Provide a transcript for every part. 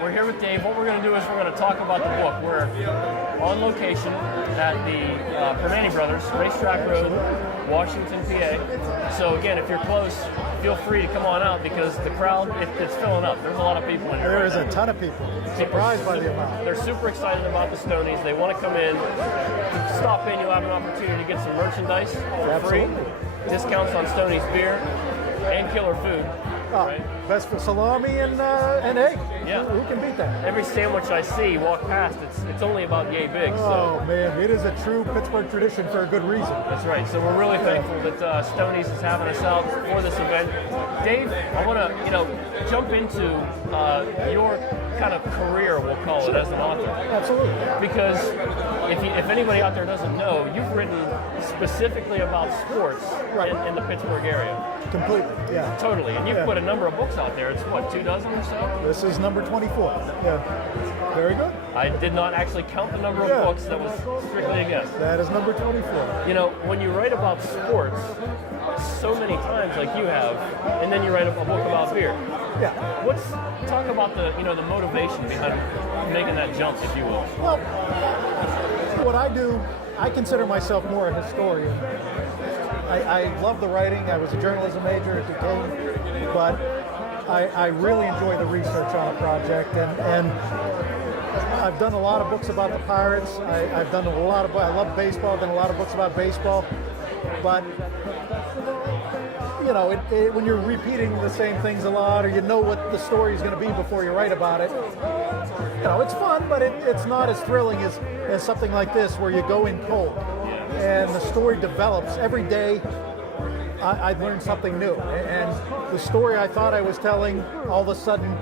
We're here with Dave. What we're going to do is we're going to talk about the book. We're on location at the Permane Brothers, Racetrack Road, Washington, PA. So again, if you're close, feel free to come on out because the crowd, it's filling up. There's a lot of people in here. There is a ton of people. Surprised by the amount. They're super excited about the Stonies. They want to come in, stop in. You'll have an opportunity to get some merchandise for free. Discounts on Stoney's beer and killer food. Oh, right? Best for salami and egg. Yeah. Who can beat that? Every sandwich I see walk past, it's only about yay big. Oh, so. man, it is a true Pittsburgh tradition for a good reason. That's right. So we're really thankful that Stoney's is having us out for this event. Dave, I want to jump into your kind of career, we'll call it, as an author. Absolutely. Because if anybody out there doesn't know, you've written specifically about sports in the Pittsburgh area. Completely, yeah. Totally. And you've put a number of books out there. It's what, 24 or so? This is number 24. Yeah. Very good. I did not actually count the number of books. That was strictly a guess. That is number 24. You know, when you write about sports so many times like you have, and then you write a book about beer. Yeah. Talk about the motivation behind making that jump, if you will. Well, what I do, I consider myself more a historian. I love the writing. I was a journalism major at Duquesne, but I really enjoy the research on a project, and I've done a lot of books about the Pirates. I've done a lot of. I love baseball. I've done a lot of books about baseball, but when you're repeating the same things a lot, or you know what the story is going to be before you write about it, it's fun, but it's not as thrilling as something like this, where you go in cold. And the story develops every day. I learn something new, and the story I thought I was telling all of a sudden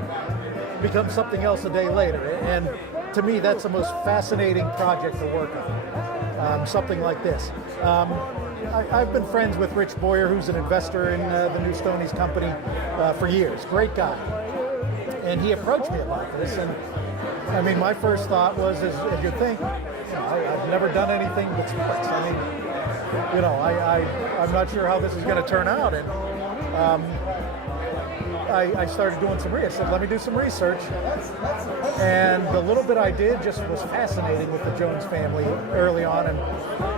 becomes something else a day later. And to me, that's the most fascinating project to work on. Something like this. I've been friends with Rich Boyer, who's an investor in the new Stoney's company for years. Great guy, and he approached me about this. And I mean, my first thought was, as you think, I've never done anything but sports. I mean, I'm not sure how this is going to turn out. And I started doing some research. I said, let me do some research. And the little bit I did just was fascinating with the Jones family early on, and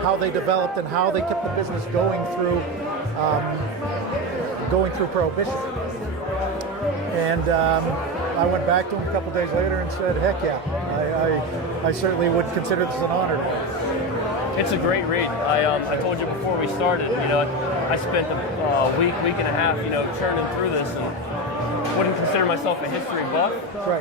how they developed and how they kept the business going through Prohibition. And I went back to him a couple days later and said, heck yeah, I certainly would consider this an honor. It's a great read. I told you before we started, I spent a week and a half, churning through this, and wouldn't consider myself a history buff,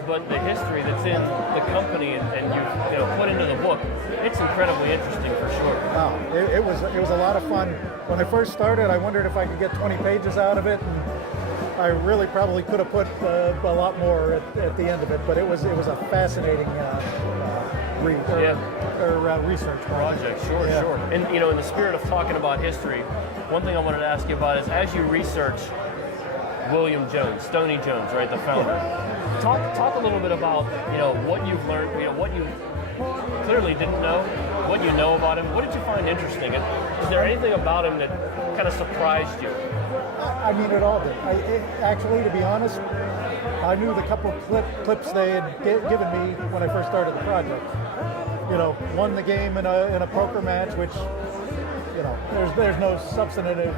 but the history that's in the company and you put into the book, it's incredibly interesting for sure. Wow, it was a lot of fun. When I first started, I wondered if I could get 20 pages out of it, and I really probably could have put a lot more at the end of it, but it was a fascinating research project. Sure. And in the spirit of talking about history, one thing I wanted to ask you about is, as you research William Jones, Stoney Jones, right, the founder, talk a little bit about what you've learned, what you clearly didn't know, what you know about him. What did you find interesting? And is there anything about him that kind of surprised you? I mean, it all did. Actually, to be honest, I knew the couple of clips they had given me when I first started the project. Won the game in a poker match, which, there's no substantive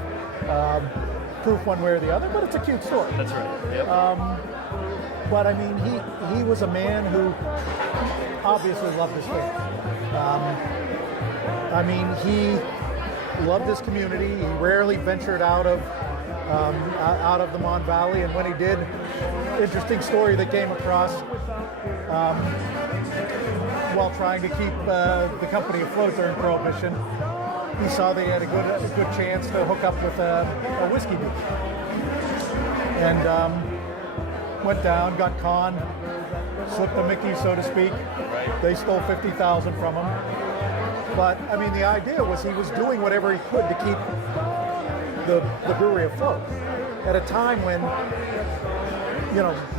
proof one way or the other, but it's a cute story. That's right. Yep. But I mean, he was a man who obviously loved his family. I mean, he loved his community. He rarely ventured out of the Mon Valley, and when he did, interesting story that came across while trying to keep the company afloat during Prohibition. He saw they had a good chance to hook up with a whiskey dealer, and went down, got conned, slipped a Mickey, so to speak. They stole $50,000 from him. But I mean, the idea was he was doing whatever he could to keep the brewery afloat at a time when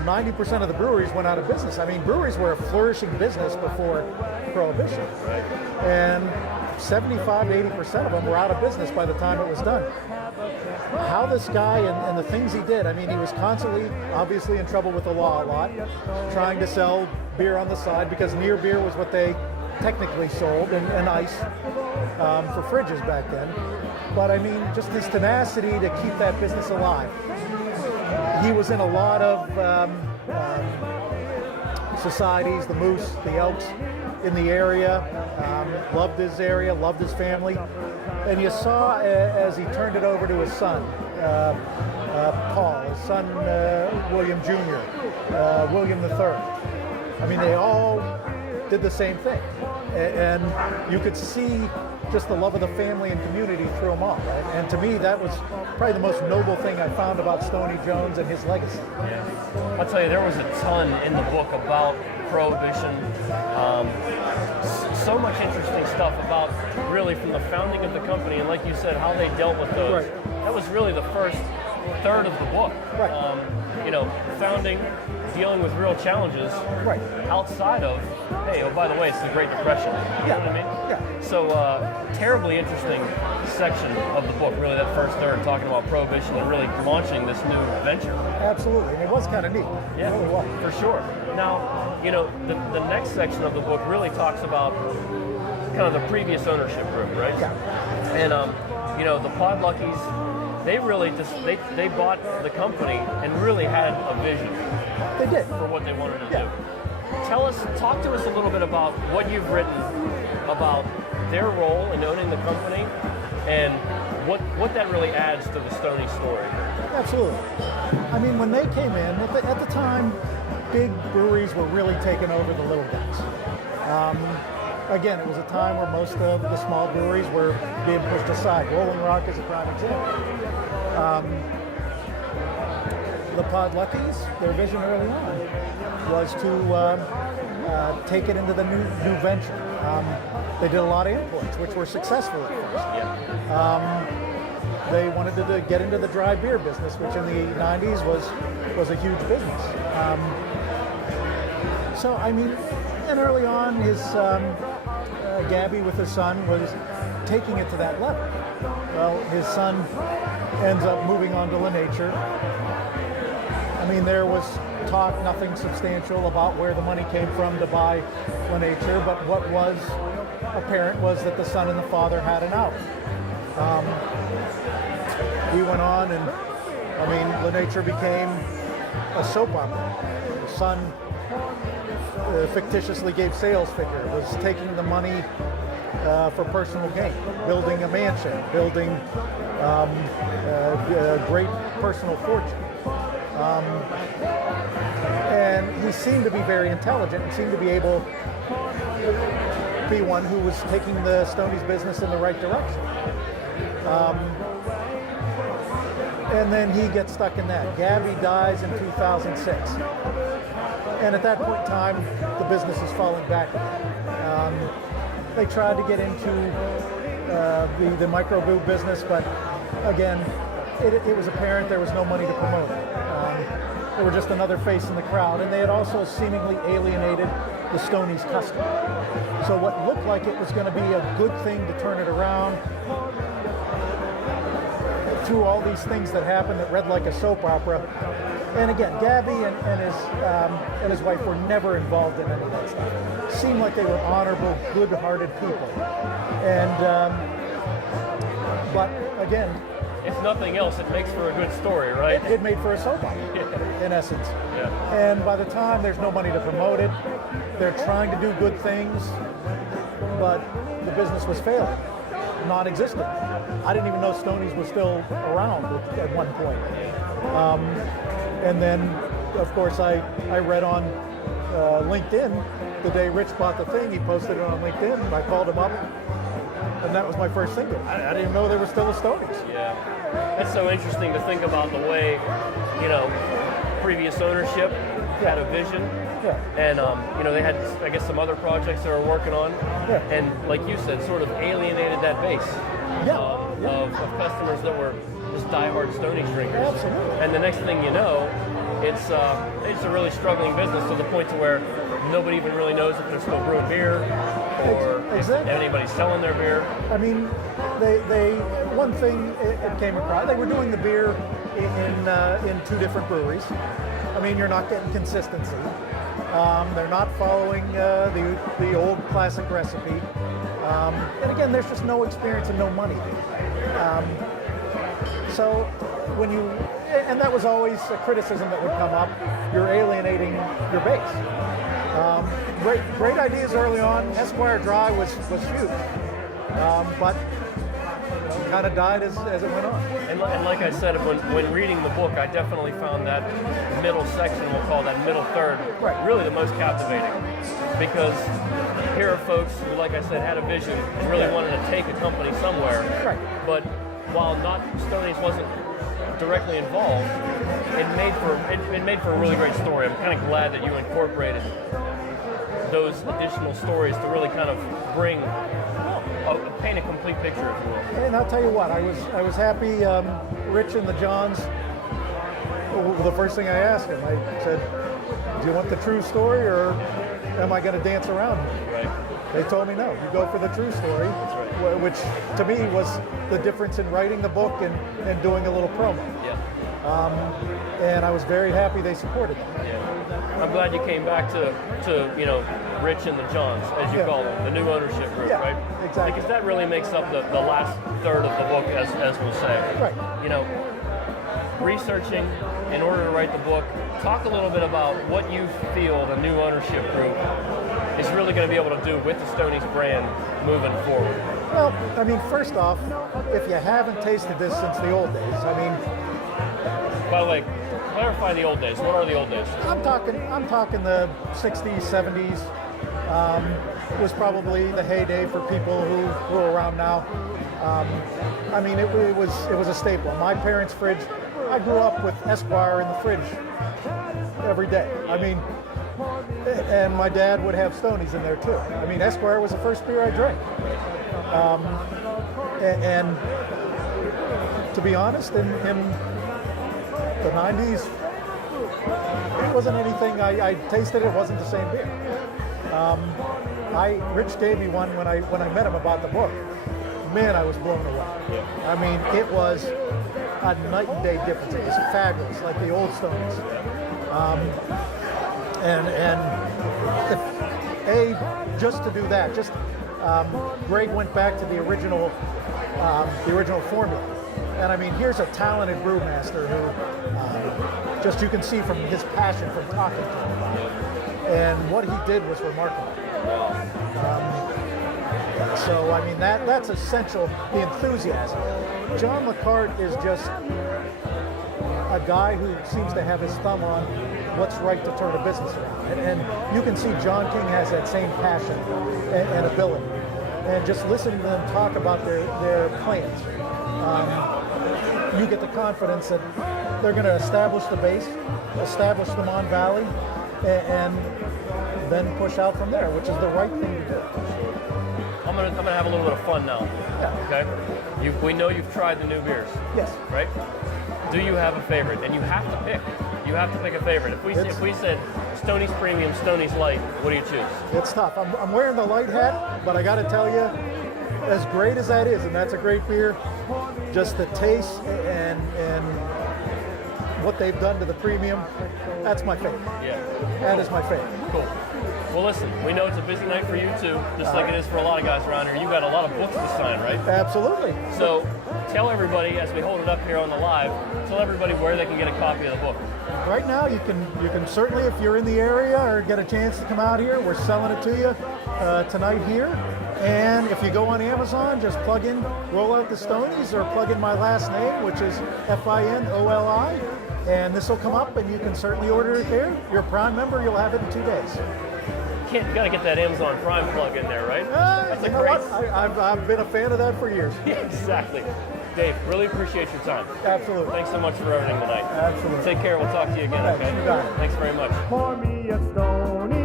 90% of the breweries went out of business. I mean, breweries were a flourishing business before Prohibition, and 75 to 80% of them were out of business by the time it was done. how this guy and the things he did. I mean, he was constantly, obviously, in trouble with the law a lot, trying to sell beer on the side because near beer was what they technically sold, and ice for fridges back then. But I mean, just his tenacity to keep that business alive. He was in a lot of societies, the Moose, the Elks in the area, loved his area, loved his family. And you saw as he turned it over to his son, Paul, his son William Jr., William III. I mean, they all did the same thing. And you could see just the love of the family and community through them all. Right? And to me, that was probably the most noble thing I found about Stoney Jones and his legacy. Yeah. I'll tell you, there was a ton in the book about Prohibition. So much interesting stuff about really from the founding of the company, and like you said, how they dealt with those. Right. That was really the first third of the book. Right. Founding, dealing with real challenges. Right. Outside of, hey, oh, by the way, it's the Great Depression. You know what I mean? Yeah. So, terribly interesting section of the book, really, that first third, talking about Prohibition and really launching this new venture. Absolutely. And it was kind of neat. Yeah, It really was. for sure. Now, the next section of the book really talks about kind of the previous ownership group, right? Yeah. And, the Podluckies, they really just, they bought the company and really had a vision They did. for what they wanted to Yeah. do. Talk to us a little bit about what you've written about their role in owning the company and what that really adds to the Stoney story. Absolutely. I mean, when they came in, at the time, big breweries were really taking over the little guys. Again, it was a time where most of the small breweries were being pushed aside. Rolling Rock is a prime example. The Podluckies, their vision early on was to take it into the new venture. They did a lot of imports, which were successful at first. Yeah. They wanted to get into the dry beer business, which in the 90s was a huge business. So, I mean, and early on, his Gabby with his son was taking it to that level. Well, his son ends up moving on to La Nature. I mean, there was talk, nothing substantial about where the money came from to buy La Nature, but what was apparent was that the son and the father had an out. He went on, and I mean, La Nature became a soap opera. The son fictitiously gave sales figure, was taking the money for personal gain, building a mansion, building a great personal fortune. And he seemed to be very intelligent and seemed to be able to be one who was taking the Stoney's business in the right direction. And then he gets stuck in that. Gabby dies in 2006. And at that point in time, the business is falling back again. They tried to get into the microbrew business, but again, it was apparent there was no money to promote it. They were just another face in the crowd, and they had also seemingly alienated the Stoney's customer. So what looked like it was going to be a good thing to turn it around, through all these things that happened that read like a soap opera. And again, Gabby and his wife were never involved in any of that stuff. Seemed like they were honorable, good-hearted people. And but again, If nothing else, it makes for a good story, right? it made for a soap opera, in essence. Yeah. And by the time there's no money to promote it, they're trying to do good things, but the business was failing, non-existent. I didn't even know Stoney's was still around at one point. And then, of course, I read on LinkedIn the day Rich bought the thing. He posted it on LinkedIn, and I called him up, and that was my first thing. I didn't even know there was still a Stoney's. Yeah. It's so interesting to think about the way, previous ownership had a vision. Yeah. And, they had, I guess, some other projects they were working on. Yeah. And, like you said, sort of alienated that base Yeah. of customers that were just diehard Stoney drinkers. Absolutely. And the next thing you know, it's a really struggling business to the point to where nobody even really knows if they're still brewing beer or if anybody's selling their beer. I mean, they one thing it came across, they were doing the beer in two different breweries. I mean, you're not getting consistency. They're not following the old classic recipe. And again, there's just no experience and no money. So when you, and that was always a criticism that would come up, you're alienating your base. Great ideas early on. Esquire Dry was huge, but kind of died as it went on. And like I said, when reading the book, I definitely found that middle section, we'll call that middle third, really the most captivating. Because here are folks who, like I said, had a vision and really wanted to take a company somewhere. Right. But while not Stoney's wasn't directly involved, it made for a really great story. I'm kind of glad that you incorporated those additional stories to really kind of paint a complete picture, if you will. And I'll tell you what, I was happy. Rich and the Johns. The first thing I asked him, I said, "Do you want the true story, or am I going to dance around here?" Right. They told me no. You go for the true story, which to me was the difference in writing the book and doing a little promo. Yeah. And I was very happy they supported it. Yeah. I'm glad you came back to Rich and the Johns, as you call them, the new ownership group, right? Exactly. Because that really makes up the last third of the book, as we'll say. Right. Researching in order to write the book, talk a little bit about what you feel the new ownership group is really going to be able to do with the Stoney's brand moving forward. Well, I mean, first off, if you haven't tasted this since the old days, I mean. By the way, clarify the old days. What are the old days? I'm talking the 60s, 70s. Was probably the heyday for people who are around now. I mean, it was a staple. My parents' fridge. I grew up with Esquire in the fridge every day. I mean, and my dad would have Stoney's in there too. I mean, Esquire was the first beer I drank. And to be honest, in the 90s, it wasn't anything. I tasted it. It wasn't the same beer. Rich gave me one when I met him about the book. Man, I was blown away. Yeah. I mean, it was a night and day difference. It was fabulous, like the old Stoney's. And if just to do that, Greg went back to the original formula. And I mean, here's a talented brewmaster who you can see from his passion from talking to him about it. And what he did was remarkable. So I mean, that's essential. The enthusiasm. John LeCarte is just a guy who seems to have his thumb on what's right to turn a business around. And you can see John King has that same passion and ability. And just listening to them talk about their plans, you get the confidence that they're going to establish the base, establish the Mon Valley, and then push out from there, which is the right thing to do. I'm gonna have a little bit of fun now. Yeah. Okay. We know you've tried the new beers. Yes. Right. Do you have a favorite? And you have to pick. You have to pick a favorite. If we said Stoney's Premium, Stoney's Light, what do you choose? It's tough. I'm wearing the light hat, but I got to tell you, as great as that is, and that's a great beer, just the taste and what they've done to the premium, that's my favorite. Yeah. That is my favorite. Cool. Well, listen, we know it's a busy night for you too, just like it is for a lot of guys around here. You got a lot of books to sign, right? Absolutely. So tell everybody, as we hold it up here on the live, tell everybody where they can get a copy of the book. Right now, you can certainly, if you're in the area or get a chance to come out here, we're selling it to you tonight here. And if you go on Amazon, just plug in Roll Out The Stoney's or plug in my last name, which is Finoli, and this will come up and you can certainly order it there. You're a Prime member, you'll have it in 2 days. You gotta get that Amazon Prime plug in there, right? That's a great. I've been a fan of that for years. Yeah, exactly. Dave, really appreciate your time. Absolutely. Thanks so much for everything tonight. Absolutely. Take care. We'll talk to you again, okay? You got it. Thanks very much. Pour me a Stoney.